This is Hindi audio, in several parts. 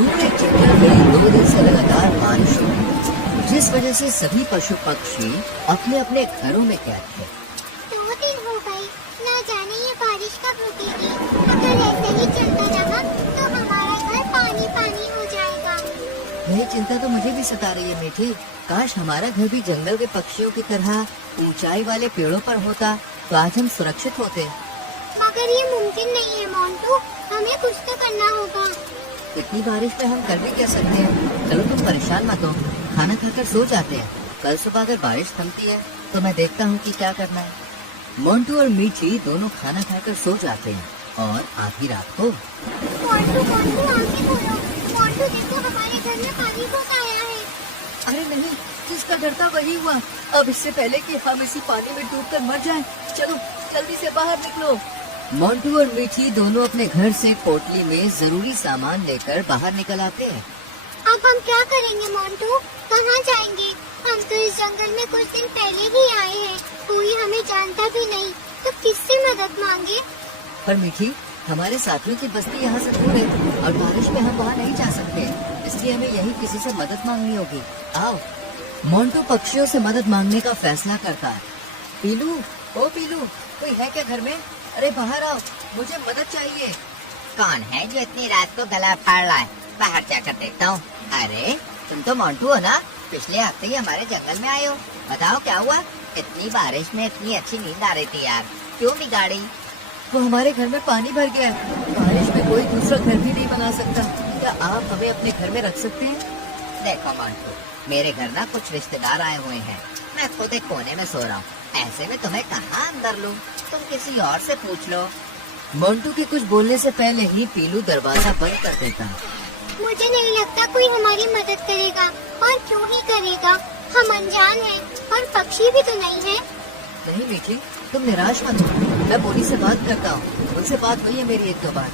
पूरे जंगल में 2 दिन से लगातार बारिश हो रही है, जिस वजह से सभी पशु पक्षी अपने अपने घरों में कैद थे। 2 दिन हो गए, ना जाने ये बारिश कब रुकेगी। अगर ऐसे ही चलता रहा तो हमारा घर पानी पानी हो जाएगा। यही चिंता तो मुझे भी सता रही है मीठी। काश हमारा घर भी जंगल के पक्षियों की तरह ऊंचाई वाले पेड़ों पर होता तो आज हम सुरक्षित होते। मगर ये मुमकिन नहीं है मोंटू, हमें कुछ तो करना होगा। इतनी बारिश में हम कर भी क्या सकते हैं? चलो तुम परेशान मत हो, खाना खाकर सो जाते हैं। कल सुबह अगर बारिश थमती है तो मैं देखता हूँ कि क्या करना है। मोंटू और मीठी दोनों खाना खाकर सो जाते हैं और आधी रात को मोंटू मोंटू आंखें खोलो। मोंटू देखो, हमारे घर में पानी बहुत आया है। अरे नहीं, जिसका डर था वही हुआ। अब इससे पहले कि हम इसी पानी में डूबकर मर जाएं, चलो जल्दी से बाहर निकलो। मोंटू और मीठी दोनों अपने घर से पोटली में जरूरी सामान लेकर बाहर निकल आते हैं। अब हम क्या करेंगे मोंटू? कहाँ जाएंगे? हम तो इस जंगल में कुछ दिन पहले ही आए हैं, कोई हमें जानता भी नहीं, तो किससे मदद मांगे? पर मीठी, हमारे साथियों की बस्ती यहाँ से दूर है और बारिश में हम वहाँ नहीं जा सकते, इसलिए हमें यही किसी से मदद मांगनी होगी। आओ। मोंटू पक्षियों से मदद मांगने का फैसला करता है। पीलू, ओ पीलू, कोई है क्या घर में? अरे बाहर आओ, मुझे मदद चाहिए। कौन है जो इतनी रात को गला फाड़ रहा है? बाहर जाकर देखता हूँ। अरे तुम तो मोंटू हो ना? पिछले हफ्ते ही हमारे जंगल में आए हो। बताओ क्या हुआ? इतनी बारिश में इतनी अच्छी नींद आ रही थी यार, क्यों बिगाड़ी? वो हमारे घर में पानी भर गया है, बारिश में कोई दूसरा घर भी नहीं बना सकता। क्या आप हमें अपने घर में रख सकते हैं? देखो मोंटू, मेरे घर ना कुछ रिश्तेदार आए हुए हैं, मैं खुद एक कोने में सो रहा हूँ। ऐसे में तुम्हें कहाँ अंदर लूँ? तुम किसी और से पूछ लो। मोंटू के कुछ बोलने से पहले ही पीलू दरवाजा बंद कर देता है। मुझे नहीं लगता कोई हमारी मदद करेगा, और क्यों ही करेगा? हम अनजान हैं और पक्षी भी तो नहीं है। नहीं मीठी, तुम निराश मत हो, मैं मोनी से बात करता हूँ। उनसे बात हुई है मेरी 1-2 बार।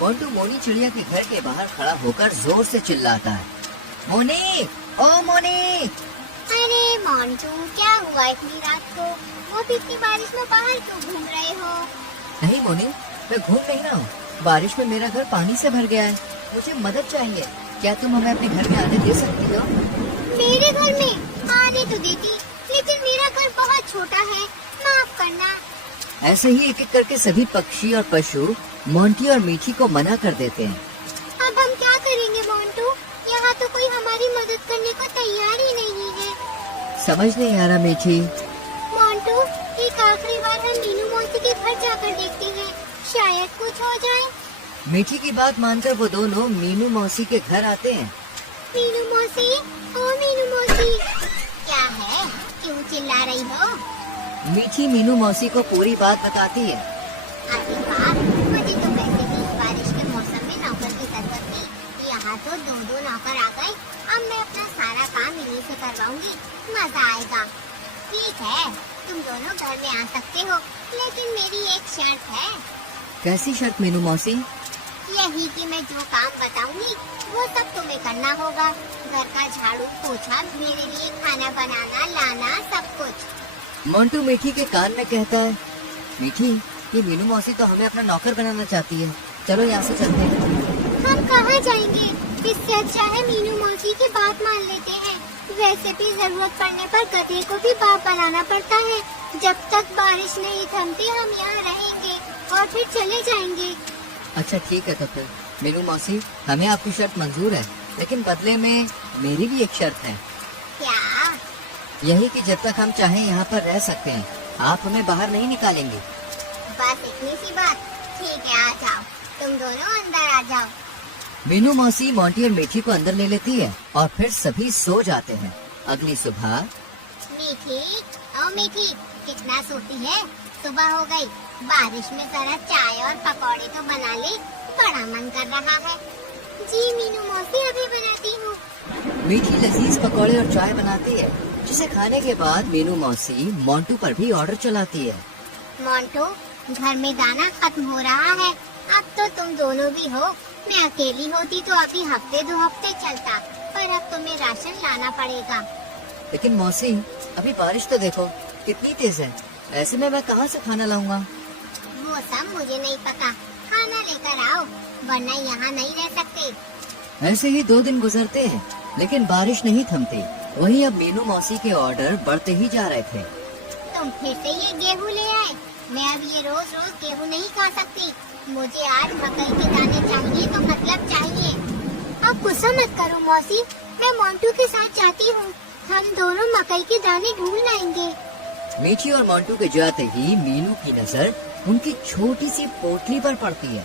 मोंटू मोनी चिड़िया के घर के बाहर खड़ा होकर जोर से चिल्लाता है, मोनी, ओ मोनी! अरे मोंटू, क्या हुआ इतनी रात को? वो भी इतनी बारिश में बाहर क्यों घूम रहे हो? नहीं मोनी, मैं घूम नहीं रहा हूँ। बारिश में मेरा घर पानी से भर गया है, मुझे मदद चाहिए। क्या तुम हमें अपने घर में आने दे सकती हो? मेरे घर में आने तो देती, लेकिन मेरा घर बहुत छोटा है, माफ करना। ऐसे ही एक एक करके सभी पक्षी और पशु मोंटी और मीठी को मना कर देते हैं। अब हम क्या करेंगे मोंटू? यहाँ तो कोई हमारी मदद करने को तैयार ही नहीं है। समझ नहीं आ रहा मीठी। मोंटू, एक आखिरी बार हम मीनू मौसी के घर जाकर देखते हैं, शायद कुछ हो जाए। मीठी की बात मानकर वो दोनों मीनू मौसी के घर आते हैं। मीनू मौसी, ओ मीनू मौसी, क्या है? क्यों चिल्ला रही हो? मीठी मीनू मौसी को पूरी बात बताती है। आखिरकार मुझे तो वैसे भी इस बारिश के मौसम में नौकर की जरूरत थी, यहाँ तो 2-2 नौकर आ गए। अब मैं अपना सारा काम इन्हीं से करवाऊंगी, मजा आएगा। ठीक है, तुम दोनों घर में आ सकते हो, लेकिन मेरी एक शर्त है। कैसी शर्त मीनू मौसी? यही कि मैं जो काम बताऊंगी वो सब तुम्हें करना होगा। घर का झाड़ू पोछा, मेरे लिए खाना बनाना लाना, सब कुछ। मोंटू मीठी के कान में कहता है, मीठी, ये मीनू मौसी तो हमें अपना नौकर बनाना चाहती है, चलो यहाँ से चलते हैं। हम कहाँ जाएंगे? इससे अच्छा है मीनू मौसी की बात मान लेते हैं। वैसे भी जरूरत पड़ने पर गधे को भी बाप बनाना पड़ता है। जब तक बारिश नहीं थमती हम यहाँ रहेंगे और फिर चले जाएंगे। अच्छा ठीक है, तो फिर मीनू मौसी, हमें आपकी शर्त मंजूर है, लेकिन बदले में मेरी भी एक शर्त है। क्या? यही कि जब तक हम चाहें यहाँ पर रह सकते हैं, आप हमें बाहर नहीं निकालेंगे। बस इतनी सी बात? ठीक है, आ जाओ, तुम दोनों अंदर आ जाओ। मीनू मौसी मोंटी और मीठी को अंदर ले लेती है और फिर सभी सो जाते हैं। अगली सुबह मीठी, ओ मीठी, कितना सोती है? सुबह हो गई, बारिश में जरा चाय और पकौड़े तो बना ले, बड़ा मन कर रहा है। जी मीनू मौसी, अभी बनाती हूँ। मीठी लजीज पकौड़े और चाय बनाती है, जिसे खाने के बाद मीनू मौसी मोंटू पर भी ऑर्डर चलाती है। मोंटू, घर में दाना खत्म हो रहा है, अब तो तुम दोनों भी हो। मैं अकेली होती तो अभी हफ्ते 2 हफ्ते चलता, पर अब तुम्हें राशन लाना पड़ेगा। लेकिन मौसी, अभी बारिश तो देखो कितनी तेज है, ऐसे में मैं कहाँ से खाना लाऊंगा? वो सब मुझे नहीं पता, खाना लेकर आओ, वरना यहाँ नहीं रह सकते। ऐसे ही 2 दिन गुजरते हैं, लेकिन बारिश नहीं थमती। वहीं अब मीनू मौसी के ऑर्डर बढ़ते ही जा रहे थे। तुम फिर से ये गेहूँ ले आए। मैं अब ये रोज रोज गेहूँ नहीं खा सकती। मुझे आज मकई के दाने चाहिए, तो मतलब चाहिए। अब गुस्सा मत करो मौसी, मैं मोंटू के साथ जाती हूँ। हम दोनों मकई के दाने ढूंढ लाएंगे। मीठी और मोंटू के जाते ही मीनू की नजर उनकी छोटी सी पोटली पर पड़ती है।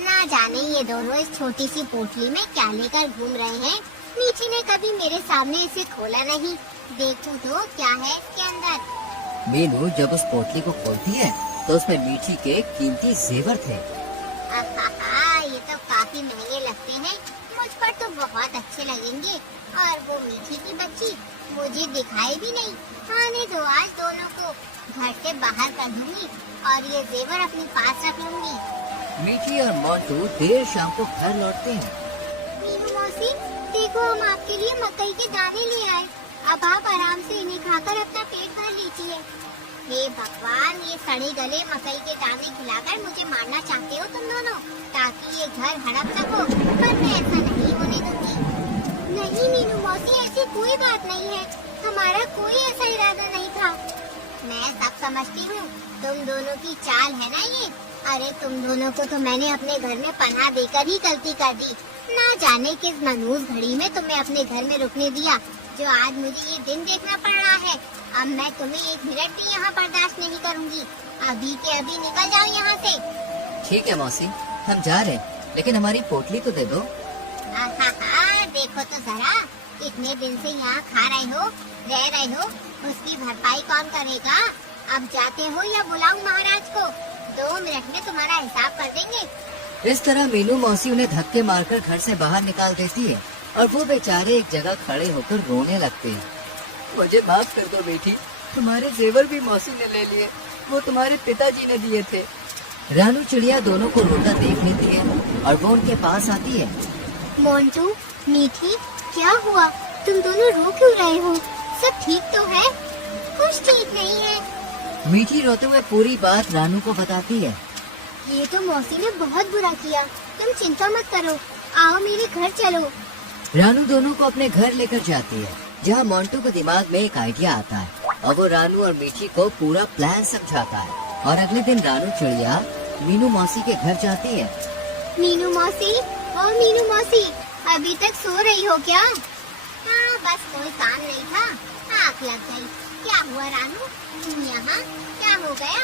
ना जाने ये दोनों इस छोटी सी पोटली में क्या लेकर घूम रहे हैं। मीठी ने कभी मेरे सामने इसे खोला नहीं। देखूं तो क्या है इसके अंदर। मीनू जब उस पोटली को खोलती है तो उसमें मीठी के कीमती जेवर थे। आहा, ये तो काफी महंगे लगते हैं। मुझ पर तो बहुत अच्छे लगेंगे। और वो मीठी की बच्ची मुझे दिखाई भी नहीं। आने दो, आज दोनों को घर से बाहर कर दूंगी और ये जेवर अपने पास रख लूंगी। मीठी और मोंटू देर शाम को घर लौटते हैं। मीनू मौसी, देखो हम आपके लिए मकई के दाने ले आए। अब आप आराम से इन्हें खाकर अपना पेट भर लीजिए। हे भगवान, ये सड़े गले मकई के दाने खिलाकर मुझे मारना चाहते हो तुम दोनों, ताकि ये घर हड़प सको। पर मैं ऐसा नहीं होने दूंगी। नहीं मीनू मौसी, ऐसी कोई बात नहीं है। हमारा कोई ऐसा इरादा नहीं था। मैं सब समझती हूँ। तुम दोनों की चाल है ना ये। अरे तुम दोनों को तो मैंने अपने घर में पनाह देकर ही गलती कर दी। ना जाने किस मनहूस घड़ी में तुम्हें अपने घर में रुकने दिया, जो आज मुझे ये दिन देखना पड़ रहा है। अब मैं तुम्हें 1 मिनट भी यहाँ बर्दाश्त नहीं करूँगी। अभी के अभी निकल जाओ यहाँ से। ठीक है मौसी, हम जा रहे, लेकिन हमारी पोटली तो दे दो। आहा, देखो तो जरा, इतने दिन से यहाँ खा रहे हो, रह रहे हो, उसकी भरपाई कौन करेगा। अब जाते हो या बुलाऊं महाराज को? 2 मिनट में तुम्हारा हिसाब कर देंगे। इस तरह मीनू मौसी उन्हें धक्के मारकर घर से बाहर निकाल देती है और वो बेचारे एक जगह खड़े होकर रोने लगते हैं। मुझे माफ कर दो बेटी, तुम्हारे जेवर भी मौसी ने ले लिए, वो तुम्हारे पिताजी ने दिए थे। रानू चिड़िया दोनों को रोता देख लेती है और वो उनके पास आती है। मोंटू, मीठी, क्या हुआ? तुम दोनों रो क्यों रहे हो? सब ठीक तो है? कुछ ठीक नहीं है। मीठी रोते हुए पूरी बात रानू को बताती है। ये तो मौसी ने बहुत बुरा किया। तुम चिंता मत करो, आओ मेरे घर चलो। रानू दोनों को अपने घर लेकर जाती है, जहाँ मोंटू के दिमाग में एक आइडिया आता है और वो रानू और मीठी को पूरा प्लान समझाता है। और अगले दिन रानू चिड़िया मीनू मौसी के घर जाती है। मीनू मौसी, ओ मीनू मौसी, अभी तक सो रही हो क्या? हाँ, बस कोई काम नहीं था, आँख लग गई। क्या हुआ रानू, तुम यहाँ? क्या हो गया?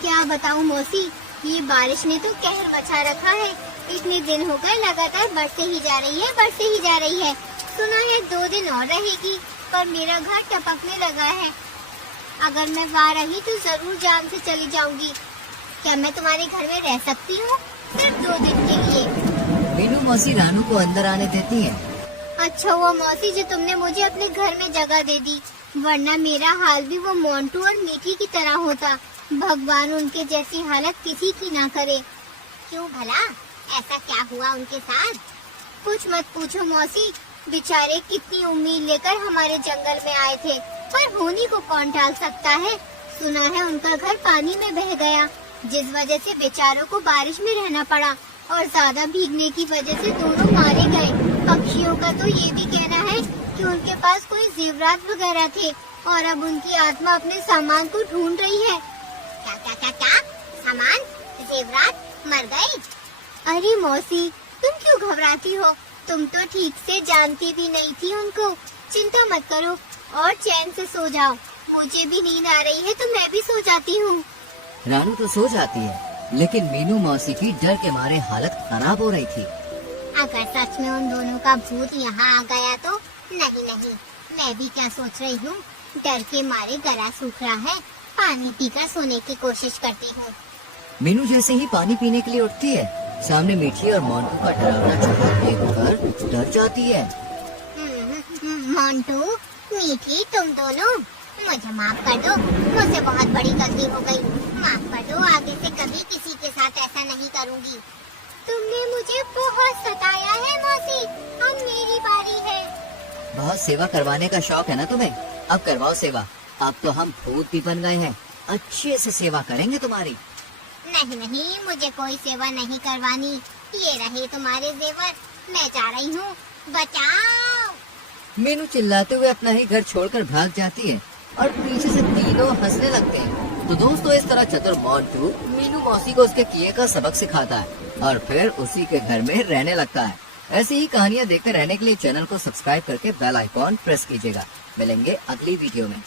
क्या बताऊँ मौसी, ये बारिश ने तो कहर मचा रखा है। इतने दिन हो गए लगातार बरसे ही जा रही है, बरसे ही जा रही है। सुना है 2 दिन और रहेगी, पर मेरा घर टपकने लगा है। अगर मैं वहाँ रही तो जरूर जान से चली जाऊंगी। क्या मैं तुम्हारे घर में रह सकती हूँ? सिर्फ 2 दिन के लिए। मीनू मौसी रानू को अंदर आने देती है। अच्छा हुआ मौसी जो तुमने मुझे अपने घर में जगह दे दी, वरना मेरा हाल भी वो मोंटू और मीठी की तरह होता। भगवान उनके जैसी हालत किसी की ना करे। क्यों भला, ऐसा क्या हुआ उनके साथ? कुछ मत पूछो मौसी, बेचारे कितनी उम्मीद लेकर हमारे जंगल में आए थे, पर होनी को कौन टाल सकता है। सुना है उनका घर पानी में बह गया, जिस वजह से बेचारों को बारिश में रहना पड़ा और ज्यादा भीगने की वजह से दोनों मारे गए। पक्षियों का तो ये भी कहना है कि उनके पास कोई जेवरात वगैरह थे और अब उनकी आत्मा अपने सामान को ढूंढ रही है। क्या क्या क्या क्या? सामान, जेवरात मर गए? अरे मौसी, तुम क्यों घबराती हो? तुम तो ठीक से जानती भी नहीं थी उनको। चिंता मत करो और चैन से सो जाओ। मुझे भी नींद आ रही है तो मैं भी सो जाती हूँ। रानू तो सो जाती है, लेकिन मीनू मौसी की डर के मारे हालत खराब हो रही थी। अगर सच में उन दोनों का भूत यहाँ आ गया तो? नहीं, मैं भी क्या सोच रही हूँ, डर के मारे गला सूख रहा है, पानी पीकर सोने की कोशिश करती हूँ। मीनू जैसे ही पानी पीने के लिए उठती है, सामने मीठी और मोंटू का डरावना चेहरा देखकर डर जाती है। मोंटू, मीठी, तुम दोनों मुझे माफ कर दो, मुझसे बहुत बड़ी गलती हो गई। माफ कर दो, आगे से कभी किसी के साथ ऐसा नहीं करूँगी। तुमने मुझे बहुत सताया है मौसी, अब मेरी बारी है। बहुत सेवा करवाने का शौक है ना तुम्हें? अब करवाओ सेवा। अब तो हम भूत भी बन गए हैं, अच्छे से सेवा करेंगे तुम्हारी। नहीं, मुझे कोई सेवा नहीं करवानी। ये रहे तुम्हारे जेवर, मैं जा रही हूँ, बचाओ। मीनू चिल्लाते हुए अपना ही घर छोड़कर भाग जाती है और पीछे से तीनों हंसने लगते हैं। तो दोस्तों, इस तरह चतुर मोंटू मीनू मौसी को उसके किए का सबक सिखाता है और फिर उसी के घर में रहने लगता है। ऐसी ही कहानियाँ देखते रहने के लिए चैनल को सब्सक्राइब करके बेल आइकॉन प्रेस कीजिएगा। मिलेंगे अगली वीडियो में।